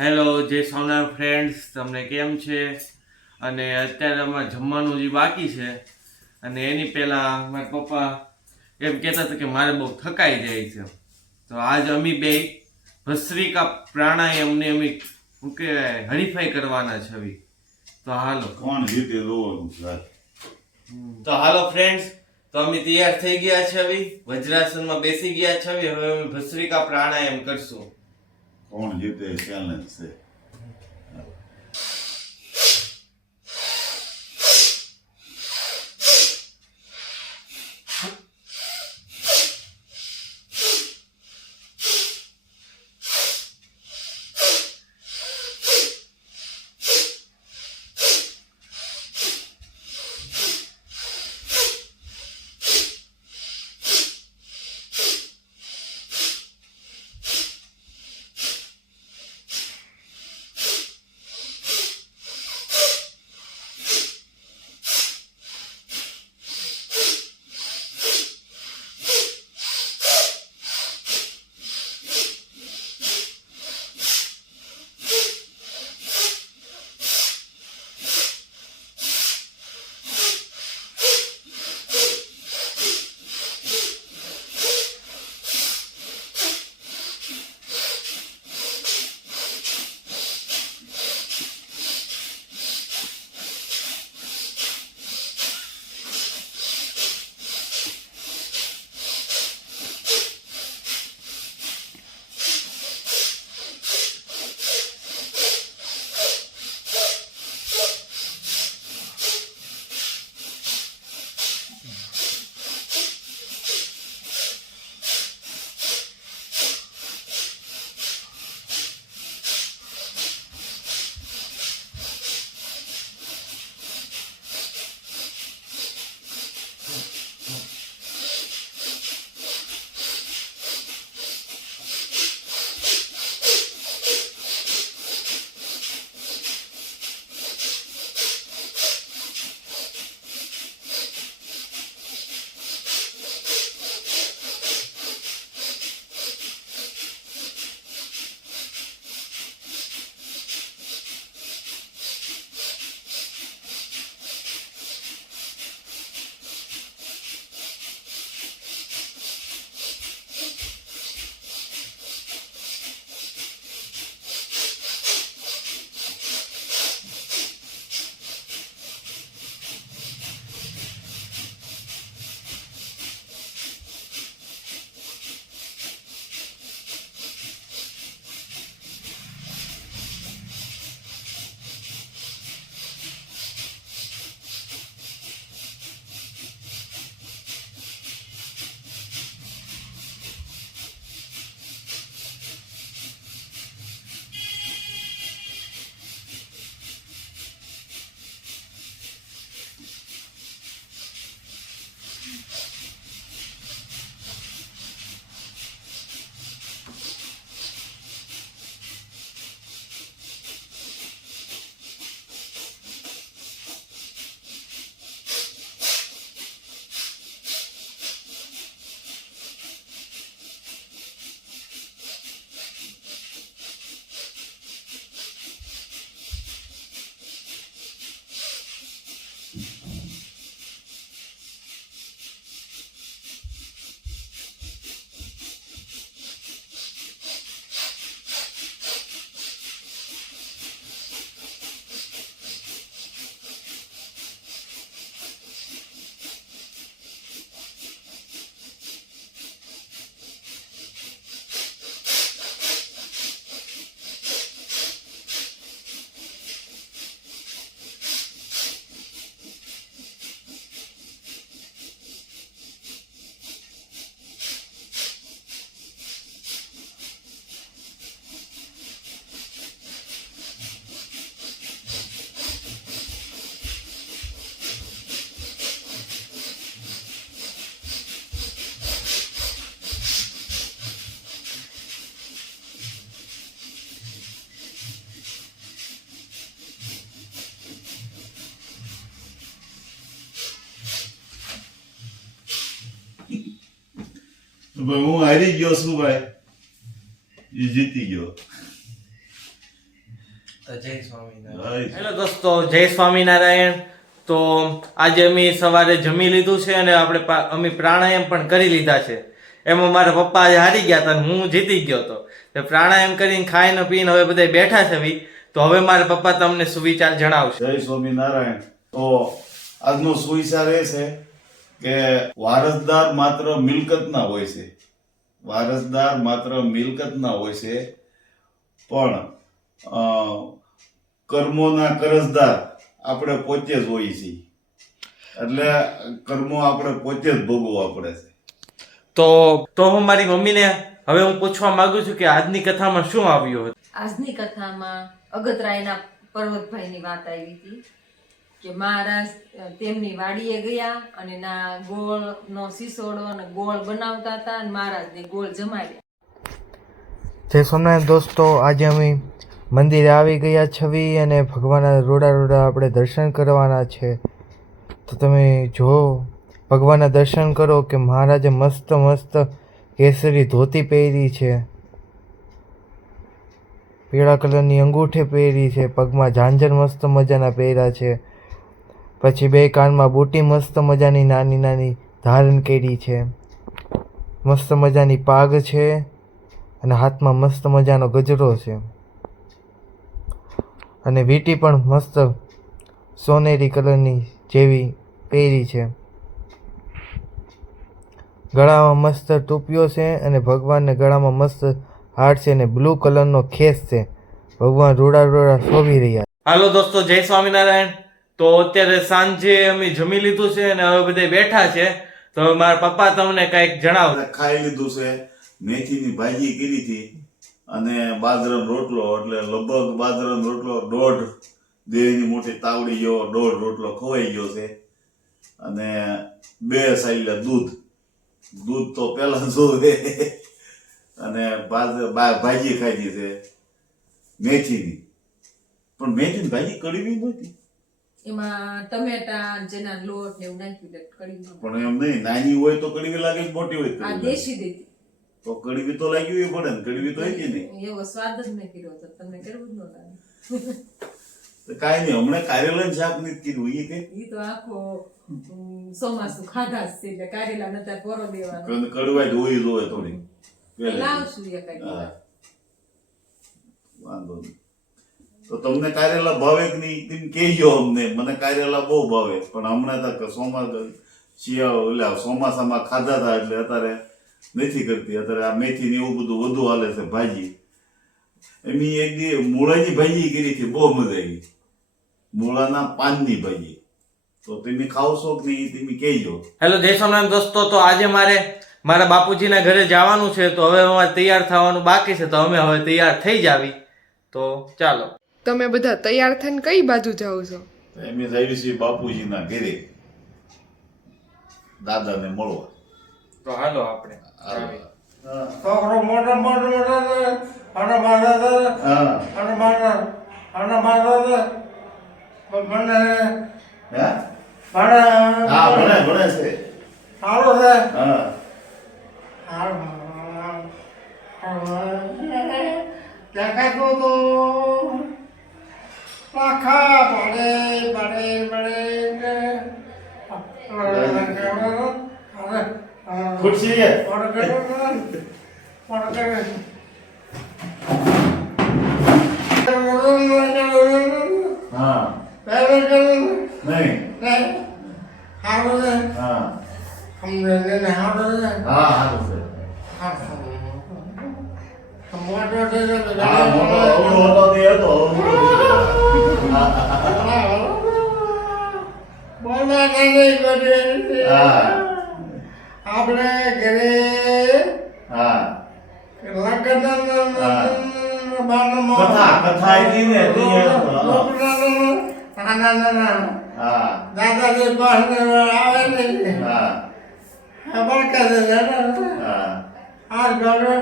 Hello જય સોનાર friends તમને કેમ છે? અને અત્યારે અમારે જમવાનું જે બાકી છે. અને એની પહેલાં મારા પપ્પા એમ કહેતા હતા કે મારે બહુ થકાઈ જાય છે. તો આજ અમે બે ભસ્રિકા પ્રાણાયામને અમે શું કહેવાય હરીફાઈ કરવાના છે હવે. તો હાલો. કોણ જીતે રોવાનું તો હાલો ફ્રેન્ડ્સ તો અમે તૈયાર થઈ ગયા છે હવે. વજ્રાસનમાં બેસી ગયા છે હવે. અમે ભસ્રિકા પ્રાણાયામ કરશું. કોણ જીતે ચેલેન્જ છે ભાઈ હું હારી ગયો છું ભાઈ એ જીતી ગયો જય સ્વામિનારાયણ હેલો દોસ્તો જય સ્વામિનારાયણ તો આજે અમે સવારે જમી લીધું છે અને આપણે અમે પ્રાણાયામ પણ કરી લીધા છે. એમાં મારા પપ્પા આજે હારી ગયા હતા હું જીતી ગયો હતો. તો પ્રાણાયામ કરીને ખાઈને પીને હવે બધા બેઠા છે ભાઈ તો હવે મારા પપ્પા તમને સુવિચાર જણાવશે. જય સ્વામિનારાયણ. તો આજનો સુવિચાર એ છે કે વારસદાર માત્ર મિલકતના હોય છે. વારસદાર માત્ર મિલકતના હોય છે. પણ કર્મોના કરજદાર આપણે પોતે જ હોઈએ છીએ. એટલે કર્મો આપણે પોતે જ ભોગવવા પડે છે. તો તો હું મારી મમ્મીને હવે હું પૂછવા માંગુ છું કે આજની કથામાં શું આવ્યું હતું? આજની કથામાં અગતરાયના પર્વતભાઈની વાત આવી હતી. કે મહારાજ તેમની વાડીએ ગયા અને ના ગોળનો સિસોડો અને ગોળ બનાવતા હતા અને મહારાજને ગોળ જમાડ્યા. જય સોમનાથ દોસ્તો, આજે અમે મંદિરે આવી ગયા છવી અને ભગવાનના રોડા રોડા આપણે દર્શન કરવાના છે. તો તમે જો ભગવાનના દર્શન કરો કે મહારાજે મસ્ત મસ્ત કેસરી ધોતી પહેરી છે. પીળા કલરની અંગૂઠે પહેરી છે, પગમાં ઝાંઝર મસ્ત મજાના પહેર્યા છે. પછી બે કાનમાં બુટી મસ્ત મજાની નાની નાની ધારણ કરી છે. મસ્ત મજાની પાગ છે અને હાથમાં મસ્ત મજાનો ગજરો છે. અને વીંટી પણ મસ્ત સોનેરી કલરની જેવી પહેરી છે. ગળામાં મસ્ત ટૂપિયો છે અને ભગવાનને ગળામાં મસ્ત હાર છે અને બ્લુ કલરનો ખેસ છે. ભગવાન રૂડા રોડા શોભી રહ્યા હાલો દોસ્તો, જય સ્વામિનારાયણ. તો અત્યારે સાંજે અમે જમી લીધું છે અને હવે બધા બેઠા છે. તો હવે મારા પપ્પા તમને કંઈક જણાવ. ખાઈ લીધું છે. મેથીની ભાજી કરી હતી. અને બાજરાનો રોટલો, એટલે લગભગ બાજરાનો રોટલો દોઢ, દેવીની મોટી તાવડી જેવો દોઢ રોટલો ખવાઈ ગયો છે. અને બે સાઈલા દૂધ. દૂધ તો પેલા જોવે અને ભાજી ખાધી છે. મેથીની. પણ મેથીની ભાજી કડવી નહોતી. એમાં ટમેટા જેના લોટ ને એવું નાખ્યું એટલે કડી પણ એમ નહીં નાની હોય તો કડવી લાગે મોટી હોય તો આ દેશી દેતી તો કડવી તો લાગવી પડે ને કડવી તો હતી નહીં? એવો સ્વાદ જ મેં કર્યો હતો તમને કરવું જ ન લાગે. તો કાઈ નહીં હમણાં કારેલાનું શાક નથી કીધું એ કઈ એ તો આખો ચોમાસું ખાધા જ છે એટલે કારેલા નતા પોરો દેવાનો. કડ- કડવાઈ જોઈ જોવે થોડી. લાવશું એ હા. વાંધો નહીં. તો તમને કારેલા ભાવે કે નહીં કહેજો અમને. મને કારેલા બહુ ભાવે પણ હમણાં તો સોમા શિયાળો એટલે ચોમાસામાં ખાધા હતા એટલે અત્યારે નથી કરતી. અત્યારે આ મેથી ને એવું બધું વધુ હાલે છે ભાજી. એમની એક દી મૂળાની ભાજી કરી હતી, બહુ મજા આવી. મૂળાના પાનની ભાજી. તો તમે ખાવશો કે નહીં તમે કહેજો. હેલો જય સ્વામિનારાયણ દોસ્તો. તો આજે મારે મારા બાપુજીના ઘરે જવાનું છે. તો હવે અમારે તૈયાર થવાનું બાકી છે. તો અમે હવે તૈયાર થઈ જાવી. તો ચાલો. તમે બધા તૈયાર થઈને કઈ બાજુ જાઓ છો? એમ જઈએ છીએ બાપુજીના ઘરે. દાદાને મળવા. તો હાલો આપણે. હા. છોકરો મોટો મોટો મોટો અને મારા દાદા હા. અને મારા અને મારા મને હે? હા ભણે ભણે છે. સારું છે. હા. દેખાતું તો પાખા પડે પડે પડે ખુરશી છે? હા. નહીં. હા. હા સારું છે. હા મોટો હતો તે હતો. આપણે ઘરે દાદાજી પાસે આવે ને હા ખબર કરે આ ગમે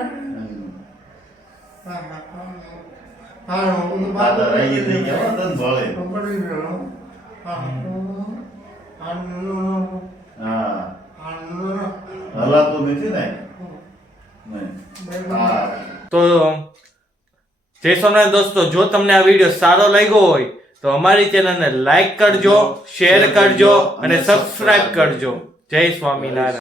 હા હું દાદા રાજી થઈ ગયા ભળે પડી ગયો હા હલાતું નથી ને? તો જય સ્વામિનારાયણ દોસ્તો જો તમને આ વીડિયો સારો લાગ્યો હોય તો અમારી ચેનલને લાઈક કરજો શેર કરજો અને સબસ્ક્રાઇબ કરજો. જય સ્વામિનારાયણ.